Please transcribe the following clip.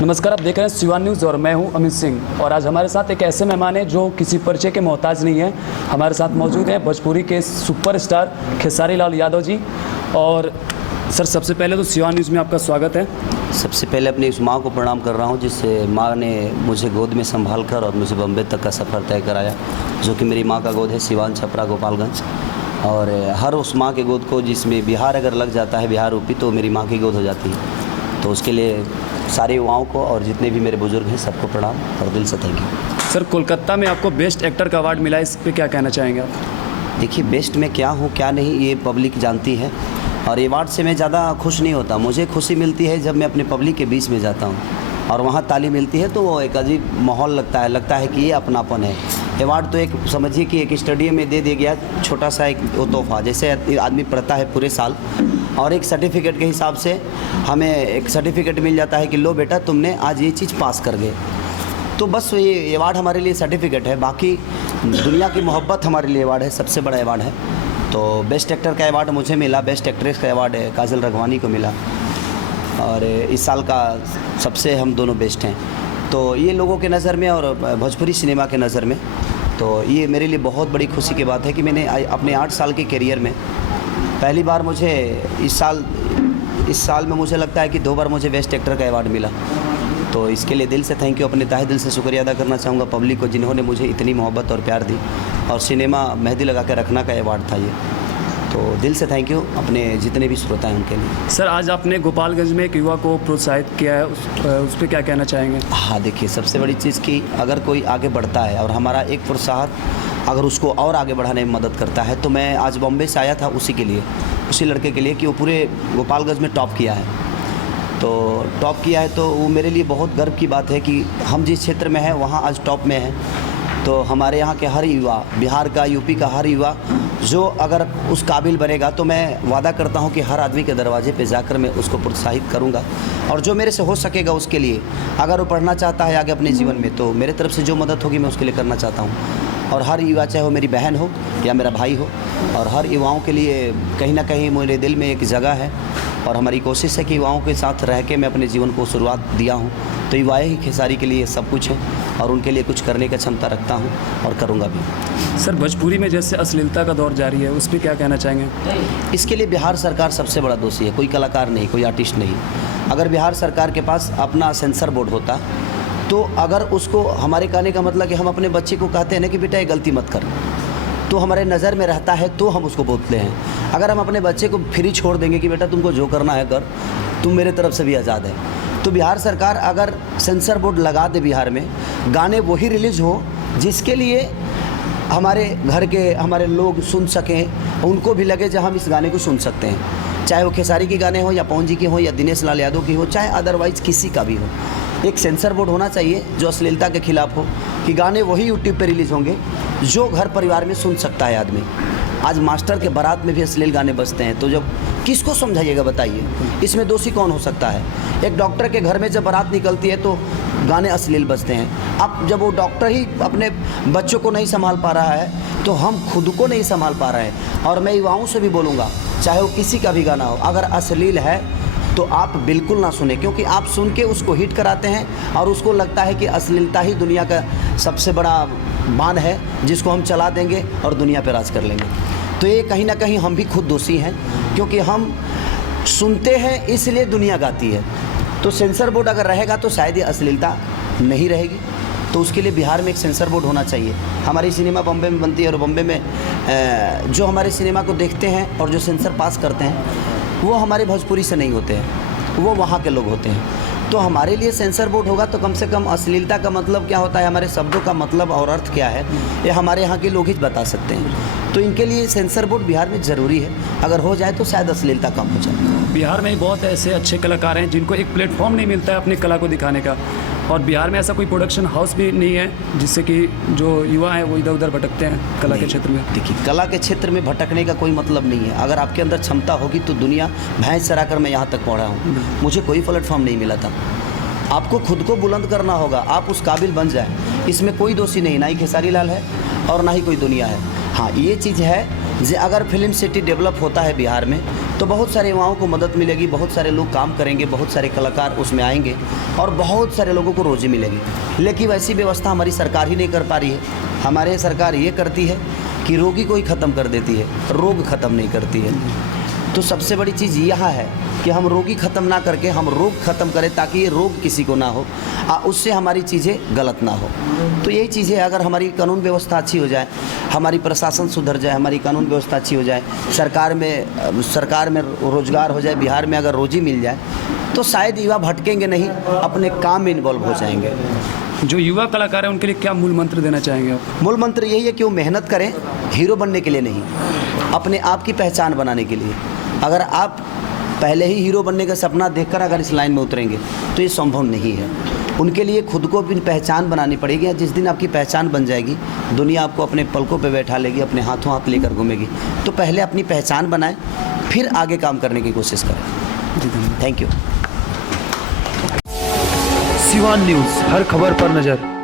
नमस्कार, आप देख रहे हैं सिवान न्यूज़ और मैं हूं अमित सिंह। और आज हमारे साथ एक ऐसे मेहमान हैं जो किसी परिचय के मोहताज नहीं है। हमारे साथ मौजूद हैं भोजपुरी के सुपरस्टार खेसारी लाल यादव जी। और सर, सबसे पहले तो सिवान न्यूज़ में आपका स्वागत है। सबसे पहले अपनी उस माँ को प्रणाम कर रहा हूँ जिससे माँ ने मुझे गोद में संभाल कर और मुझे बम्बई तक का सफ़र तय कराया, जो कि मेरी माँ का गोद है सिवान, छपरा, गोपालगंज। और हर उस माँ के गोद को जिसमें बिहार अगर लग जाता है, बिहार यूपी, तो मेरी माँ की गोद हो जाती है। तो उसके लिए सारे युवाओं को और जितने भी मेरे बुजुर्ग हैं सबको प्रणाम और दिल से थैंक यू। सर, कोलकाता में आपको बेस्ट एक्टर का अवार्ड मिला, इस पर क्या कहना चाहेंगे आप? देखिए, बेस्ट में क्या हूँ क्या नहीं ये पब्लिक जानती है, और अवार्ड से मैं ज़्यादा खुश नहीं होता। मुझे खुशी मिलती है जब मैं अपने पब्लिक के बीच में जाता हूँ और वहाँ ताली मिलती है, तो वो एक अजीब माहौल लगता है कि ये अपनापन है। अवार्ड तो एक समझिए कि एक स्टेडियम में दे दिया गया छोटा सा एक तोहफा, जैसे आदमी पढ़ता है पूरे साल, और एक सर्टिफिकेट के हिसाब से हमें एक सर्टिफिकेट मिल जाता है कि लो बेटा, तुमने आज ये चीज़ पास कर गए। तो बस ये अवार्ड हमारे लिए सर्टिफिकेट है, बाकी दुनिया की मोहब्बत हमारे लिए अवार्ड है, सबसे बड़ा अवार्ड है। तो बेस्ट एक्टर का अवार्ड मुझे मिला, बेस्ट एक्ट्रेस का अवार्ड काजल राघवानी को मिला, और इस साल का सबसे हम दोनों बेस्ट हैं। तो ये लोगों के नज़र में और भोजपुरी सिनेमा के नज़र में, तो ये मेरे लिए बहुत बड़ी खुशी की बात है कि मैंने अपने 8 साल के करियर में पहली बार मुझे इस साल में मुझे लगता है कि 2 बार मुझे बेस्ट एक्टर का अवार्ड मिला। तो इसके लिए दिल से थैंक यू, अपने तहे दिल से शुक्रिया अदा करना चाहूँगा पब्लिक को, जिन्होंने मुझे इतनी मोहब्बत और प्यार दी। और सिनेमा मेहंदी लगा के रखना का अवार्ड था ये, तो दिल से थैंक यू अपने जितने भी श्रोता हैं उनके लिए। सर, आज आपने गोपालगंज में एक युवा को प्रोत्साहित किया है, उस पर क्या कहना चाहेंगे? हाँ, देखिए, सबसे बड़ी चीज़ कि अगर कोई आगे बढ़ता है और हमारा एक प्रोत्साहन अगर उसको और आगे बढ़ाने में मदद करता है, तो मैं आज बॉम्बे से आया था उसी के लिए, उसी लड़के के लिए कि वो पूरे गोपालगंज में टॉप किया है। तो टॉप किया है तो वो मेरे लिए बहुत गर्व की बात है कि हम जिस क्षेत्र में हैं वहाँ आज टॉप में है। तो हमारे यहाँ के हर युवा, बिहार का, यूपी का हर युवा जो अगर उस काबिल बनेगा, तो मैं वादा करता हूँ कि हर आदमी के दरवाजे पे जाकर मैं उसको प्रोत्साहित करूँगा, और जो मेरे से हो सकेगा उसके लिए, अगर वो पढ़ना चाहता है आगे अपने जीवन में, तो मेरे तरफ से जो मदद होगी मैं उसके लिए करना चाहता हूँ। और हर युवा, चाहे वो मेरी बहन हो या मेरा भाई हो, और हर युवाओं के लिए कहीं ना कहीं मेरे दिल में एक जगह है, और हमारी कोशिश है कि युवाओं के साथ रह के मैं अपने जीवन को शुरुआत दिया हूँ। तो युवाएं ही खेसारी के लिए सब कुछ है, और उनके लिए कुछ करने की क्षमता रखता हूँ और करूँगा भी। सर, भोजपुरी में जैसे अश्लीलता का दौर जारी है, उस पर क्या कहना चाहेंगे? इसके लिए बिहार सरकार सबसे बड़ा दोषी है, कोई कलाकार नहीं, कोई आर्टिस्ट नहीं। अगर बिहार सरकार के पास अपना सेंसर बोर्ड होता, तो अगर उसको, हमारे कहने का मतलब कि हम अपने बच्चे को कहते हैं ना कि बेटा ये गलती मत कर, तो हमारे नज़र में रहता है तो हम उसको बोलते हैं। अगर हम अपने बच्चे को फ्री छोड़ देंगे कि बेटा तुमको जो करना है कर, तुम मेरे तरफ से भी आज़ाद है, तो बिहार सरकार अगर सेंसर बोर्ड लगा दे बिहार में, गाने वही रिलीज़ हो जिसके लिए हमारे घर के हमारे लोग सुन सकें, उनको भी लगे जब हम इस गाने को सुन सकते हैं, चाहे वो खेसारी के गाने हो या पवन जी के हो या दिनेश लाल यादव की हो, चाहे अदरवाइज़ किसी का भी हो। एक सेंसर बोर्ड होना चाहिए जो अश्लीलता के खिलाफ हो, कि गाने वही यूट्यूब पे रिलीज़ होंगे जो घर परिवार में सुन सकता है आदमी। आज मास्टर के बारात में भी अश्लील गाने बजते हैं, तो जब किसको समझाइएगा बताइए, इसमें दोषी कौन हो सकता है? एक डॉक्टर के घर में जब बारात निकलती है तो गाने अश्लील बजते हैं। अब जब वो डॉक्टर ही अपने बच्चों को नहीं संभाल पा रहा है, तो हम खुद को नहीं संभाल पा रहे हैं। और मैं युवाओं से भी बोलूँगा, चाहे वो किसी का भी गाना हो, अगर अश्लील है तो आप बिल्कुल ना सुने, क्योंकि आप सुन के उसको हिट कराते हैं और उसको लगता है कि अश्लीलता ही दुनिया का सबसे बड़ा मान है, जिसको हम चला देंगे और दुनिया पर राज कर लेंगे। तो ये कहीं ना कहीं हम भी खुद दोषी हैं, क्योंकि हम सुनते हैं इसलिए दुनिया गाती है। तो सेंसर बोर्ड अगर रहेगा तो शायद ये अश्लीलता नहीं रहेगी। तो उसके लिए बिहार में एक सेंसर बोर्ड होना चाहिए। हमारी सिनेमा बॉम्बे में बनती है, और बॉम्बे में जो हमारे सिनेमा को देखते हैं और जो सेंसर पास करते हैं, वो हमारे भोजपुरी से नहीं होते हैं, वो वहाँ के लोग होते हैं। तो हमारे लिए सेंसर बोर्ड होगा तो कम से कम अश्लीलता का मतलब क्या होता है, हमारे शब्दों का मतलब और अर्थ क्या है, ये हमारे यहाँ के लोग ही बता सकते हैं। तो इनके लिए सेंसर बोर्ड बिहार में ज़रूरी है, अगर हो जाए तो शायद अश्लीलता कम हो जाए। बिहार में बहुत ऐसे अच्छे कलाकार हैं जिनको एक प्लेटफॉर्म नहीं मिलता है अपनी कला को दिखाने का, और बिहार में ऐसा कोई प्रोडक्शन हाउस भी नहीं है जिससे कि जो युवा हैं वो इधर उधर भटकते हैं कला के क्षेत्र में। देखिए, कला के क्षेत्र में भटकने का कोई मतलब नहीं है। अगर आपके अंदर क्षमता होगी तो दुनिया भैंस चरा कर मैं यहाँ तक पहुँचा हूँ, मुझे कोई प्लेटफॉर्म नहीं मिला था। आपको खुद को बुलंद करना होगा, आप उस काबिल बन जाए, इसमें कोई दोषी नहीं, ना ही खेसारी लाल है और ना ही कोई दुनिया है। हाँ, ये चीज़ है, अगर फिल्म सिटी डेवलप होता है बिहार में, तो बहुत सारे युवाओं को मदद मिलेगी, बहुत सारे लोग काम करेंगे, बहुत सारे कलाकार उसमें आएंगे और बहुत सारे लोगों को रोज़ी मिलेगी। लेकिन वैसी व्यवस्था हमारी सरकार ही नहीं कर पा रही है। हमारे सरकार ये करती है कि रोगी को ही ख़त्म कर देती है, रोग ख़त्म नहीं करती है। तो सबसे बड़ी चीज़ यह है कि हम रोगी ख़त्म ना करके हम रोग ख़त्म करें, ताकि ये रोग किसी को ना हो, उससे हमारी चीज़ें गलत ना हो। तो यही चीज़ है, अगर हमारी कानून व्यवस्था अच्छी हो जाए, हमारी प्रशासन सुधर जाए, हमारी कानून व्यवस्था अच्छी हो जाए, सरकार में रोज़गार हो जाए, बिहार में अगर रोजी मिल जाए, तो शायद युवा भटकेंगे नहीं, अपने काम में इन्वॉल्व हो जाएंगे। जो युवा कलाकार हैं उनके लिए क्या मूल मंत्र देना चाहेंगे आप? मूल मंत्र यही है कि वो मेहनत करें, हीरो बनने के लिए नहीं, अपने आप की पहचान बनाने के लिए। अगर आप पहले ही हीरो बनने का सपना देखकर अगर इस लाइन में उतरेंगे तो ये संभव नहीं है। उनके लिए खुद को भी पहचान बनानी पड़ेगी। जिस दिन आपकी पहचान बन जाएगी, दुनिया आपको अपने पलकों पे बैठा लेगी, अपने हाथों हाथ लेकर घूमेगी। तो पहले अपनी पहचान बनाएं, फिर आगे काम करने की कोशिश करें। Thank you. सिवान न्यूज़, हर खबर पर नज़र।